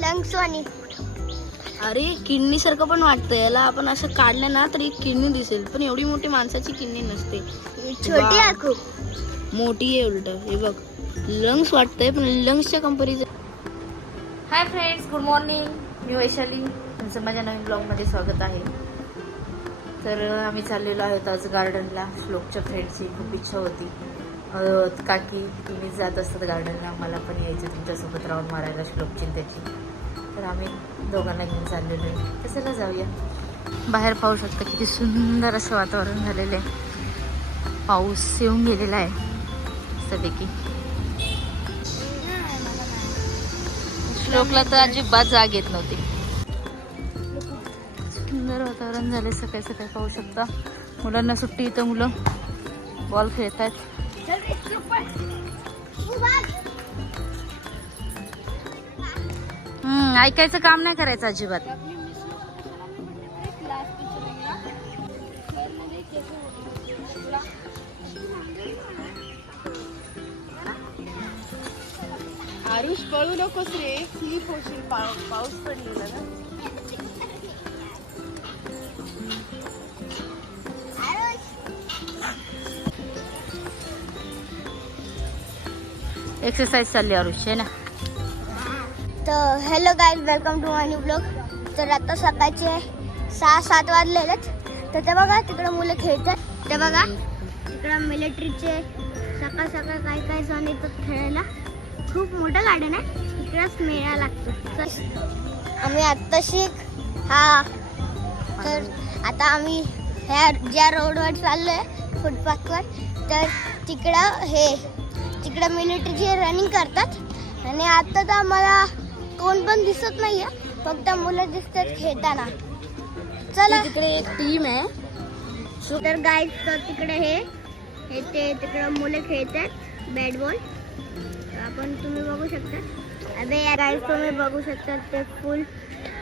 लंग्सवानी. अरे किडनी सारखं पण वाटतं याला. आपण असं काढलं ना तरी किडनी दिसेल, पण एवढी मोठी माणसाची किडनी नसते. छोटी आहे खूप मोठी आहे. उलट हे बघ लंग्स वाटतंय पण लंग्सच्या कंपनीचं. Hi friends, good morning. मी वैशाली, तुमचं माझ्या नवीन ब्लॉगमध्ये स्वागत आहे. तर आम्ही चाललेलो आहोत आज गार्डनला. श्लोकच्या फ्रेंडची खूप इच्छा होती. काकी तुम्ही जात असतात गार्डनला, मला पण यायचं तुमच्यासोबत राऊंड मारायला श्लोकची त्याची. तर आम्ही दोघांना घेऊन चाललेलो आहे. तर चला जाऊया. बाहेर पाहू शकता किती सुंदर असं वातावरण झालेलं आहे. पाऊस येऊन गेलेला आहे मस्तपैकी. श्लोकला तर अजिबात जाग येत नव्हती. सुंदर वातावरण झाले. सकाळी सकाळी पाहू शकता. मुलांना सुट्टी, इथं मुलं बॉल खेळत आहेत. ऐकायचं काम नाही करायचं अजिबात. आरुष पळू नकोस रे, स्लीप होशील. पाऊस पडलेला ना. एक्सरसाइज चालली आरुष आहे ना. तर hello guys, welcome to my new blog. तर आता सकाळचे 6-7 वाजलेलेच. तर ते बघा तिकडं मुलं खेळतात. ते बघा तिकडं मिलिटरीचे सकाळ सकाळ काय काय सण येतात खेळायला. खूप मोठं गार्डन आहे. इकडंच मेळा लागतो. आम्ही आत्ताशी तर आता आम्ही ह्या ज्या रोडवर चाललो आहे फुटपाथवर, तर तिकडं मिलिटरीचे रनिंग करतात. आणि आता तर आम्हाला कोण पण दिसत नाहीये, फक्त मुलं दिसतात खेळताना. चला, तिकडे एक टीम आहे. तर गाईज तिकडे ते तिकडे मुलं खेळतात बॅट बॉल. आपण तुम्ही बघू शकता. अबे या गाईज तुम्ही बघू शकता ते फुल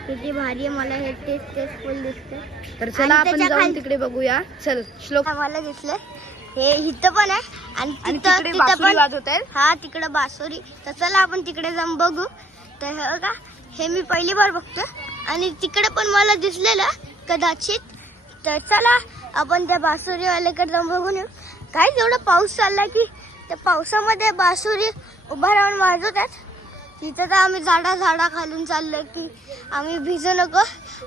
किती भारी आहे. मला हे तेच फुल दिसते. तर चला आपण जाऊन तिकडे बघूया. चल श्लोक. मला दिसले हे इथं पण आहे आणि तिकडे बासुरी वाजवत आहेत. हा तिकडे बासुरी. तर चला आपण तिकडे जाऊन बघू. तर बघा हे मी पहिली बार बघतो आणि तिकडे पण मला दिसलेलं कदाचित. तर चला आपण त्या बासुरीवाल्याकडे जाऊन बघून येऊ. काय एवढा पाऊस चाललाय की त्या पावसामध्ये बासुरी उभा राहून वाजवतात. तिथं तर आम्ही झाडा खालून चाललोय की आम्ही भिजू नको.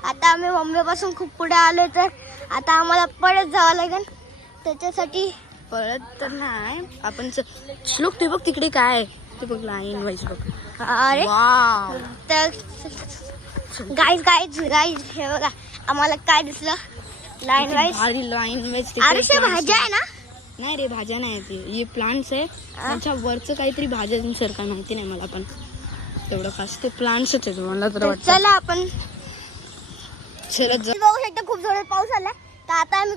आता आम्ही मुंबईपासून खूप पुढे आलोय, तर आता आम्हाला पळत जावं लागेल. त्याच्यासाठी पळत तर नाही आपण. श्लोक ते बघ तिकडे काय आहे ते बघ, लाईन वाईज बघ. अरे तर गाईज हे बघा आम्हाला काय दिसलं लाईन वाईज. Line wise. अरे भाज्या आहे ना. नाही रे, भाज्या नाही. हे प्लांट्स आहे. त्यांच्या वरचं काहीतरी भाज्यांसारखं माहिती नाही मला, पण तेवढं खास ते प्लांट्सच आहे. मला तर वाटतं. चला आपण चलत जाऊ. बघू शकता खूप जोरात पाऊस आला. तर आता आम्ही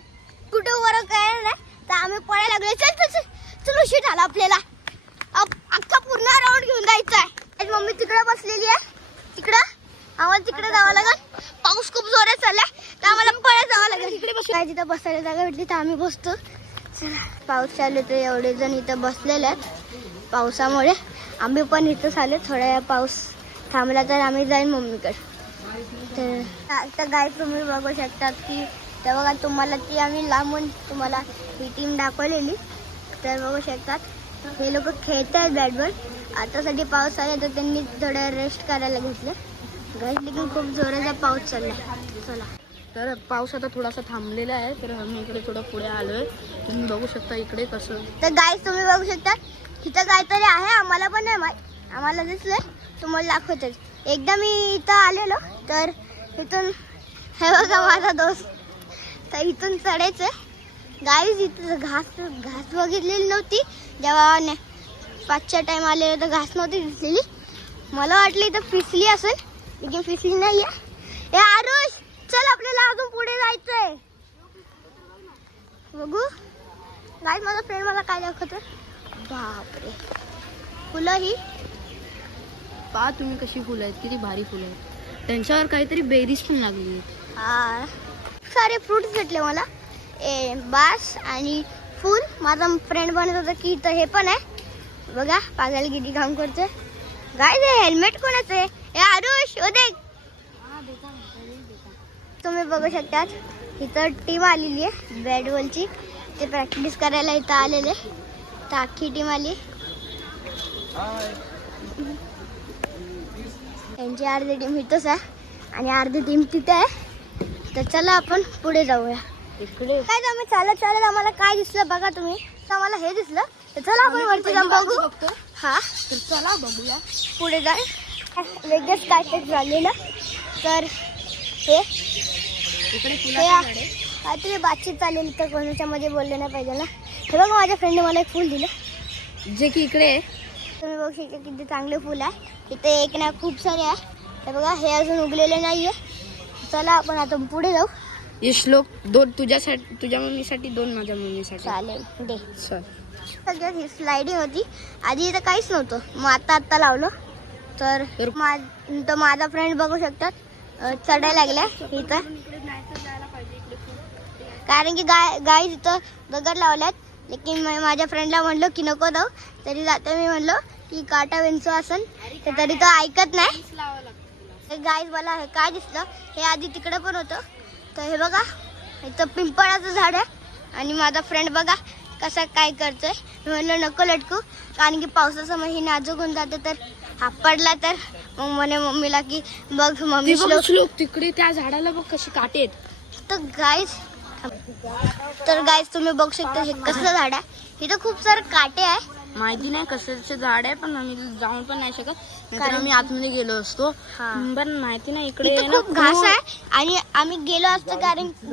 कुठे उभं काय नाही, तर आम्ही पळायला लागलो. चल उशीर झाला आपल्याला. अख्खा पूर्ण राऊंड घेऊन जायचा आहे. मम्मी तिकडे बसलेली आहे. आम्हाला तिकडे जावं लागेल. पाऊस खूप जोरात चाललाय, तर आम्हाला पळत जावं लागेल. तिकडे बसायला जिथं बसायला जागा भेटली तर आम्ही बसतो. पाऊस चालू तर एवढे जण इथं बसलेले आहेत पावसामुळे. आम्ही पण इथंच आले. थोड्या वेळ पाऊस थांबला तर आम्ही जाईन मम्मीकडे. तर आता गाय तुम्ही बघू शकतात की तर बघा तुम्हाला ती आम्ही लांबून तुम्हाला ही टीम दाखवलेली. तर बघू शकतात हे लोक खेळत आहेत बॅट बॉल. आतासाठी पाऊस आला तर त्यांनी थोडं रेस्ट करायला घेतलं. गाईज लेकिन खूप जोराचा पाऊस चाललाय. चला तर पाऊस आता थोडासा थांबलेला आहे, तर आम्ही इकडे थोडं पुढे आलोय. तुम्ही बघू शकता इकडे कसं. तर गाईज तुम्ही बघू शकता इथं काहीतरी आहे. आम्हाला पण नाही माहीत, आम्हाला दिसलंय तुम्हाला दाखवते. एकदा मी इथं आलेलो तर इथून हे बघा माझा दोस्त. तर इथून चढायचं गाईज. इथं घास बघितलेली नव्हती जेव्हा 5च्या टाइम आलेलं, तर घास नव्हती दिसलेली. मला वाटलं इथं फिसली असेल, लेकिन फिसली नाही आहे. ए आरुष चल आपल्याला अजून पुढे जायचंय. बघू गाईज माझा फ्रेंड मला काय दाखवतो. बापरे फुलं ही पहा तुम्ही कशी फुलं आहेत, किती भारी फुलं आहेत. त्यांच्यावर काहीतरी बेरीज पण लागली. हा सारे फ्रुट्स भेटले मला. बास आणि फूल. माझा फ्रेंड बनत होता की इथं हे पण आहे बघा. पागल किती काम करते गाय. हे हेल्मेट कोणाचं आहे? हे आरुष ओ देख. तुम्ही बघू शकतात इथं टीम आलेली आहे बॅट बॉलची. ते प्रॅक्टिस करायला इथं आलेले. तर अख्खी टीम आली. त्यांची अर्धी टीम इथंच आहे आणि अर्धी टीम तिथे आहे. तर चला आपण पुढे जाऊया. इकडे काय आम्ही चालत चालत आम्हाला काय दिसलं बघा तुम्ही. तर आम्हाला हे दिसलं. तर चला आपण वरती जाऊन बघू. हा तर चला बघूया. पुढे जाय. वेगळंच काय झालेलं. तर हे इकडे काहीतरी बातचीत चाललेली तर कोणाच्या मध्ये बोलले नाही पाहिजे ना. हे बघा माझ्या फ्रेंडने मला एक फूल दिलं जे की इकडे आहे. तुम्ही बघू शकता किती चांगले फुल आहे. इथे एक ना खूप सारे आहे. हे बघा हे अजून उगलेले नाहीये. चला आपण आता पुढे जाऊ. हे श्लोक 2 तुझ्यासाठी, तुझ्या मम्मीसाठी, 2 माझ्या मम्मीसाठी. चालेल दे. चल. सगळ्यात ही स्लायडिंग होती. आधी इथं काहीच नव्हतं. मग आता लावलं. तर माझा फ्रेंड बघू शकतात चढायला लागल्या इथं. कारण की गाय इथं दगड लावल्यात. लेकिन माझ्या फ्रेंडला म्हणलं की नको जाऊ. तरी जाते मी म्हणलो की काटा विंचू असन तर तरी तो ऐकत नाही. गाईज मला हे काय दिसलं. हे आधी तिकडे पण होतं. तर हे बघा इथं पिंपळाचं झाड आहे. आणि माझा फ्रेंड बघा कसा काय करतोय. मी म्हणलं नको लटकू कारण की पावसाचा महिना नाजूक होऊन जाते. तर हा पडला तर मग म्हणे मम्मीला की बघ मम्मी श्लोक तिकडे त्या झाडाला बघ कशी काटे आहेत. तर गाईज तुम्ही बघू शकता हे कसलं झाड आहे. इथं खूप सारे काटे आहे. माहिती नाही कसं झाड आहे पण आम्ही जाऊन पण नाही शकत. कारण आम्ही आतमध्ये गेलो असतो. पण माहिती नाही इकडे खूप घास आहे. आणि आम्ही गेलो असतो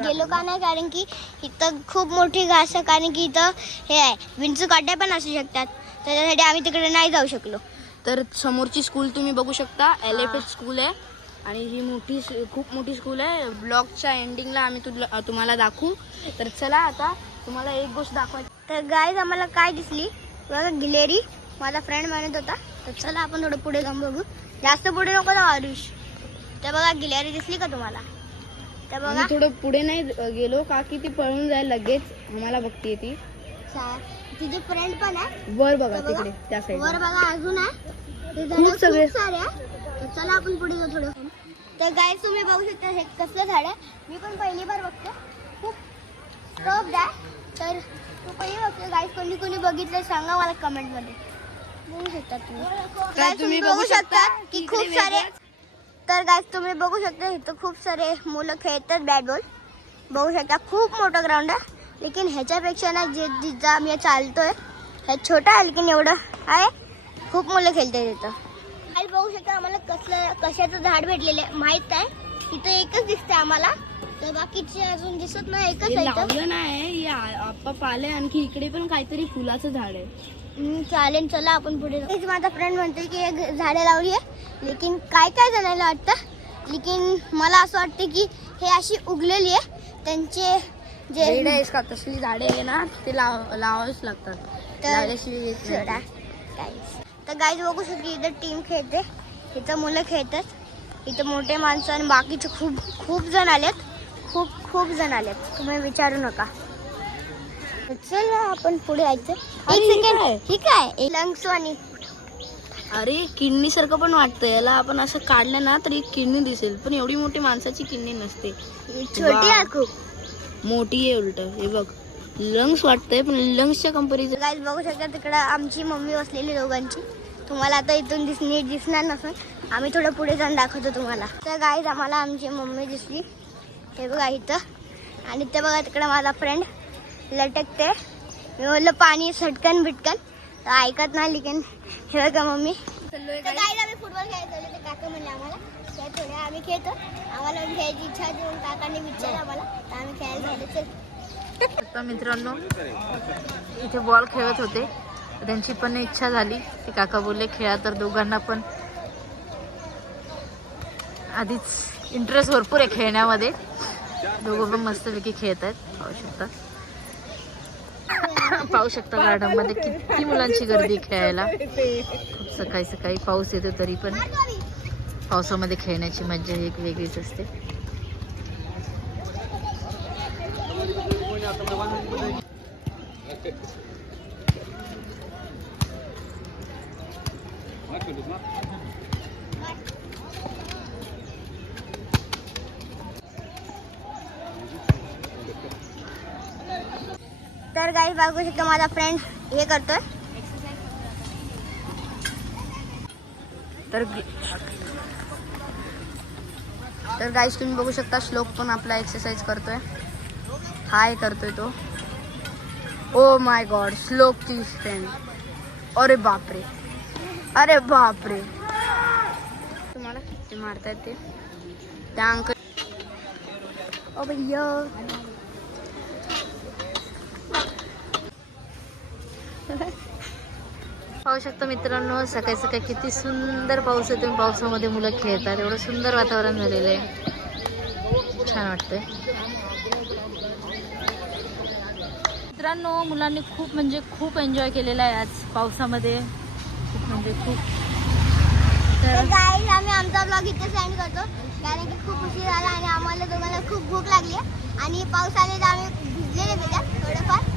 गेलो का नाही कारण की इथं खूप मोठी घास आहे. कारण की इथं हे आहे विंचू काटे पण असू शकतात. त्याच्यासाठी आम्ही तिकडे नाही जाऊ शकलो. तर समोरची स्कूल तुम्ही बघू शकता. LFH स्कूल आहे आणि ही खूप मोठी स्कूल आहे. ब्लॉगच्या एंडिंगला आम्ही तुम्हाला दाखवू. तर चला आता तुम्हाला एक गोष्ट दाखवायची. तर गाईज आम्हाला काय दिसली बघा गिलेरी. माझा फ्रेंड म्हणत होता. तर चला आपण थोडं पुढे जाऊन बघू. जास्त पुढे नको जाऊ आरुष. तर बघा गिलेरी दिसली का तुम्हाला. तर बघा थोडं पुढे नाही गेलो का की ती पळून जाईल लगेच. आम्हाला बघते ती. तिचे फ्रेंड पण आहे वर बघा तिकडे त्या साईड वर बघा अजून आहे. ते झाड खूप सगळे सारे आहे. तर चला आपण पुढे जाऊ थोडं. तर गाईज तुम्ही बघू शकता हे कसलं झाड आहे. मी पण पहिली बार बघतो. खूप टफ आहे. तर तू पहिली बघतो गाईज. कोणी बघितलं सांगा मला कमेंट मध्ये. बघू शकता तुम्ही बघू शकता की खूप सारे. तर गाईज तुम्ही बघू शकता इथं खूप सारे मुलं खेळतात बॅट बॉल. बघू शकता खूप मोठं ग्राउंड आहे. लेकिन ह्याच्यापेक्षा ना जिथं आम्ही चालतोय हे छोटा आहे. लेकिन एवढं आहे. खूप मुलं खेळतात तिथं. गाईज बघू शकता आम्हाला कशाचं झाड भेटलेलं आहे माहित आहे. इथं एकच दिसतंय आम्हाला. तर बाकीचे अजून दिसत नाही. एकच आहे लावलं नाही. आप्पा पाले आणखी इकडे पण काहीतरी फुलाचं झाड आहे. चालेल चला आपण पुढे जाऊ. माझा फ्रेंड म्हणतोय की झाडे लावली आहे. लेकिन काय जणांना वाटतं. लेकिन मला असं वाटतं की हे अशी उगलेली आहे. त्यांचे जे तसली झाडे आहे ना ते लावावीच लागतात. तर गाईज बघू शकतो इथं टीम खेळते. इथं मुलं खेळतात. इथं मोठे माणसं आणि बाकीचे खूप जण आलेत. खूप जण आलेत. तुम्ही विचारू नका. चल आपण पुढे जायचं. एक सेकंड. ठीक आहे लंग्सवानी. अरे किडनी सारखं पण वाटतं. याला आपण असं काढलं ना तरी किडनी दिसेल. पण एवढी मोठी माणसाची किडनी नसते. छोटी आहे खूप. मोठी आहे उलट. हे बघ लंग्स वाटतंय पण लंग्सच्या कंपनीचं. गाईज बघू शकता तिकडं आमची मम्मी बसलेली दोघांची. तुम्हाला आता इथून नीट दिसणार नसेल. आम्ही थोडं पुढे जाऊन दाखवतो तुम्हाला. तर गाईज आम्हाला आमची मम्मी दिसली. हे बघा इथं. आणि ते बघा तिकडं माझा फ्रेंड लटकते. मी बोललं पाणी सटकन बिटकन तर ऐकत नाही. लेकिन हे बघा मम्मी. तर गाईज आम्ही फुटबॉल खेळायला ते काका म्हणले आम्हाला तर थोडे आम्ही खेळतो. आम्हाला पण खेळायची इच्छा होती म्हणून काकांनी विचारलं आम्हाला. तर आम्ही खेळायला झाले. चल आता मित्रांनो इथे बॉल खेळत होते. त्यांची पण इच्छा झाली. ते काका बोलले खेळा. तर दोघांना पण आधीच इंटरेस्ट भरपूर आहे खेळण्यामध्ये. दोघं पण मस्तपैकी खेळत आहेत. पाहू शकता गार्डन मध्ये किती मुलांची गर्दी खेळायला. खूप सकाळी पाऊस येतो तरी पण पावसामध्ये खेळण्याची मजा एक वेगळीच असते. तर गाईस बघू शकता माझा फ्रेंड हे करतोय. तर गाईस तुम्ही बघू शकता श्लोक पण आपला एक्सरसाइज करतोय. हाय करतोय तो. ओ माय गॉड श्लोकची फ्रेंड. अरे बापरे अरे बापरे. तुम्हाला ते मारतायत ते त्या अंक. ओ भैया पाहू शकता मित्रांनो सकाळी सकाळी किती सुंदर पाऊस येतो. पावसामध्ये मुलं खेळतात. एवढं सुंदर वातावरण झालेलं आहे. छान वाटतंय. मित्रांनो मुलांनी खूप म्हणजे खूप एन्जॉय केलेला आहे आज पावसामध्ये. खूप म्हणजे खूप. तर गाईस आम्ही आमचा ब्लॉग इथे सेंड करतो कारण की खूप उशीर झाला आणि आम्हाला दोघांना खूप भूक लागली आणि पाऊस आले तर आम्ही भिजलेले त्याच्यात थोडंफार.